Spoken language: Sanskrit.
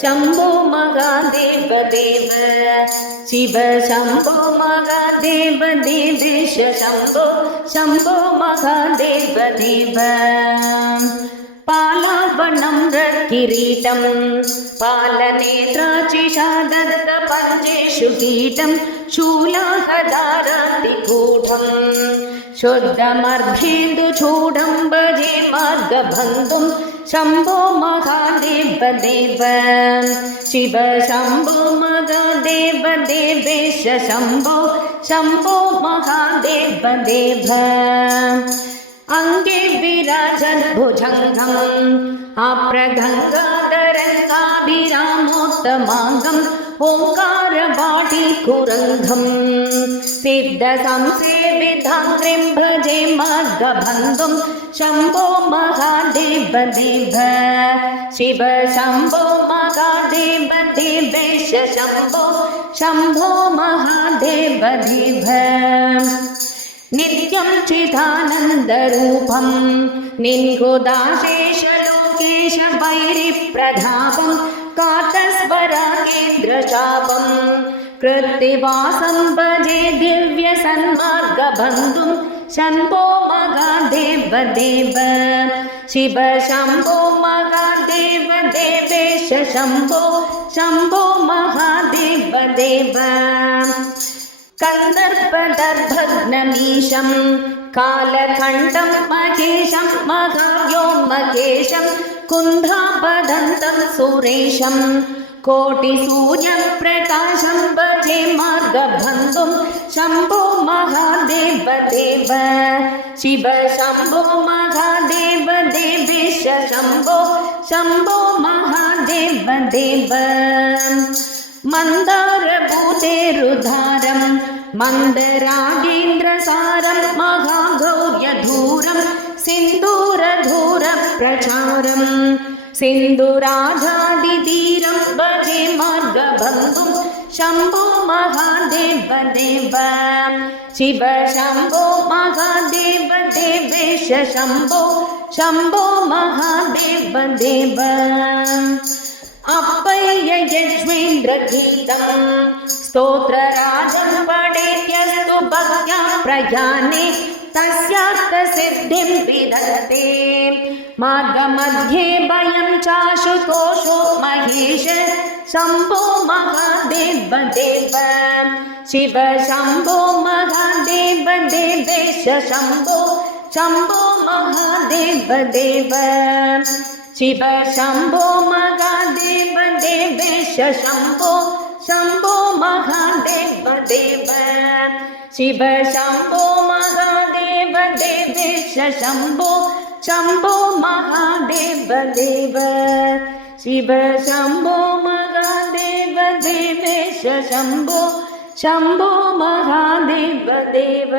शम्भो महादेव देव शिव शम्भो महादेव देवेश शम्भो शम्भो महादेव देव पालावनं किरीटं पालनेत्राचिषादत्तपञ्चेषु कीटं शूलाहदारातिकूढं शुद्धमर्धेन्दुचूडं भजे मार्गबन्धुं शम्भो महादेव देव शिव शम्भो महादेव देवेश शम्भो शम्भो महादेव देव अंगे विराजन् भुजङ्गम् अप्रगङ्गाधरङ्गाभिरामोत्तमाङ्गम् ओङ्कारवाटीकुरङ्गम् सिद्धसंसेविताग्रिं भजे मार्गबन्धुं शम्भो महादेव देव शिव शम्भो महादेव देवेश शम्भो शम्भो महादेव देव नित्यं चिदानन्दरूपं निन्हुदाशेषलोकेश वैरिप्रधापं कातस्वरागेन्द्रचापं कृत्तिवासं भजे दिव्यसन्मार्गबन्धुं शम्भो महादेव देव शिव शम्भो महादेव देवेश शम्भो शम्भो महादेव देव कन्दर्पदर्भग्नमीशं कालकण्ठं महेशं महाव्योमकेशं कुन्धापदन्तं सुरेशं कोटिसूर्यप्रकाशं भजे मार्गबन्धुं शम्भो महादेव देव शिव शम्भो महादेव देवेश शम्भो शम्भो महादेव देव मन्दारभूतेरुधारं मन्दरागेन्द्रसारं महागौर्यधूरं सिन्दूरधूरप्रचारं सिन्दूराधादिधीरं भजे मार्गबन्धुं शम्भो महादेव देव शिव शम्भो महादेव देवेश शम्भो शम्भो महादेव देव अप्पय्य यज्वेन्द्रगीतं स्तोत्रराजं पठेत्यस्तु भक्त्या प्रयाणे तस्यार्थसिद्धिं विदधते मार्गमध्ये भयं चाशुतोषो महेश शम्भो महादेव देव शिव शम्भो महादेव देवेश शम्भो शम्भो महादेव देव शिव शम्भो महादेव देवेश शम्भो शम्भो महादेव देव शिव शम्भो महादेव देवेश शम्भो शम्भो महादेव देव शिव शम्भो महादेव देवेश शम्भो शम्भो महादेव देव।